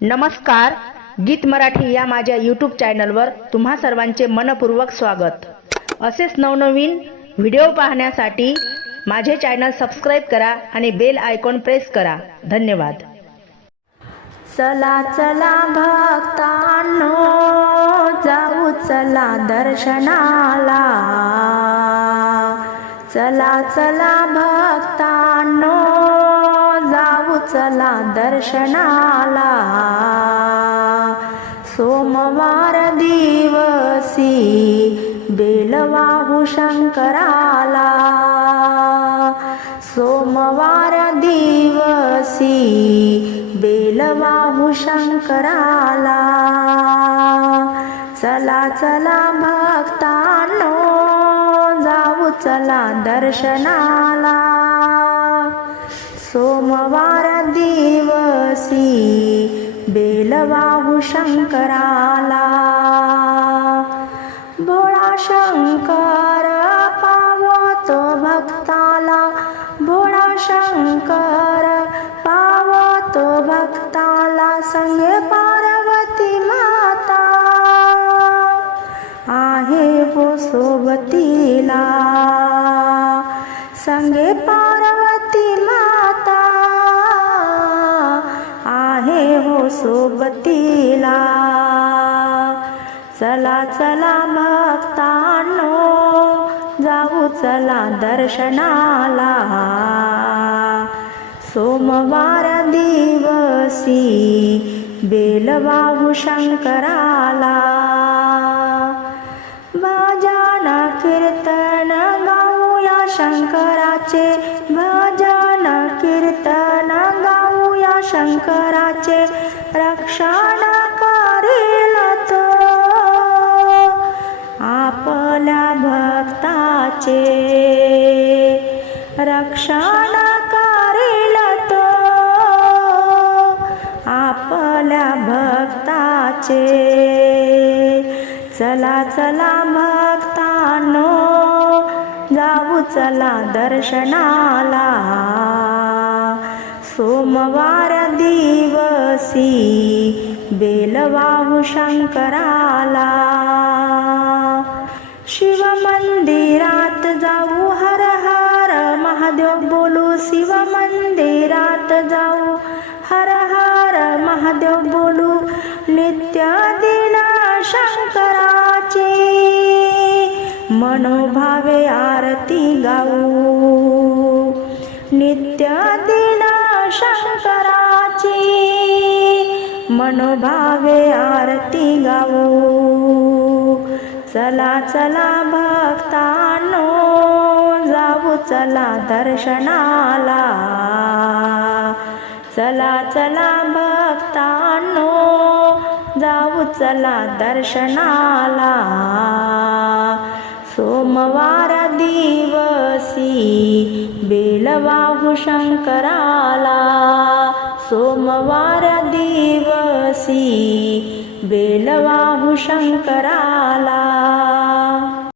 नमस्कार गीत मराठी या माझ्या यूट्यूब चॅनलवर तुम्हा सर्वांचे मनपूर्वक स्वागत. असेच नवनवीन व्हिडिओ पाहण्यासाठी माझे चॅनल सबस्क्राईब करा आणि बेल आयकॉन प्रेस करा. धन्यवाद. चला चला भक्तांनो जाऊ चला दर्शनाला. चला चला भक्तांनो चला दर्शनाला. सोमवार दिवसी बेलवाहू शंकराला. सोमवार दिवसी बेलवाहू शंकराला. चला चला भक्तानो जाऊ चला दर्शनाला. सोमवार दिवसी बेलवाहू शंकराला. भोळा शंकर पावतो भक्ताला. भोळा शंकर पावतो भक्ताला संगे पार्वती माता. आहे हो सोबतीला. संगे पा सोबतीला चला चला भक्तांनो जाऊ चला दर्शनाला सोमवार दिवसी बेलवाहू शंकराला बाजाना कीर्तन गाऊया शंकराचे शंकराचे रक्षण करील तो. आपल्या भक्ताचे रक्षण करील तो. आपल्या भक्ताचे चला चला भक्तानो जाऊ चला दर्शनाला. सोमवार दिवसी बेलवाहू शंकराला. शिव मंदिरात जाऊ हर हर महादेव बोलू शिव मंदिरात जाऊ हर हर महादेव बोलू नित्य दिना शंकराचे. मनोभावे आरती गाऊ. नित्य शंकराची मनोभावे आरती गाऊ. चला चला भक्तानो जाऊ चला दर्शनाला. चला चला भक्तानो जाऊ चला दर्शनाला. सोमवार दिवसी बेलवा बेलवाहू शंकराला सोमवार दिवसी बेलवाहू शंकराला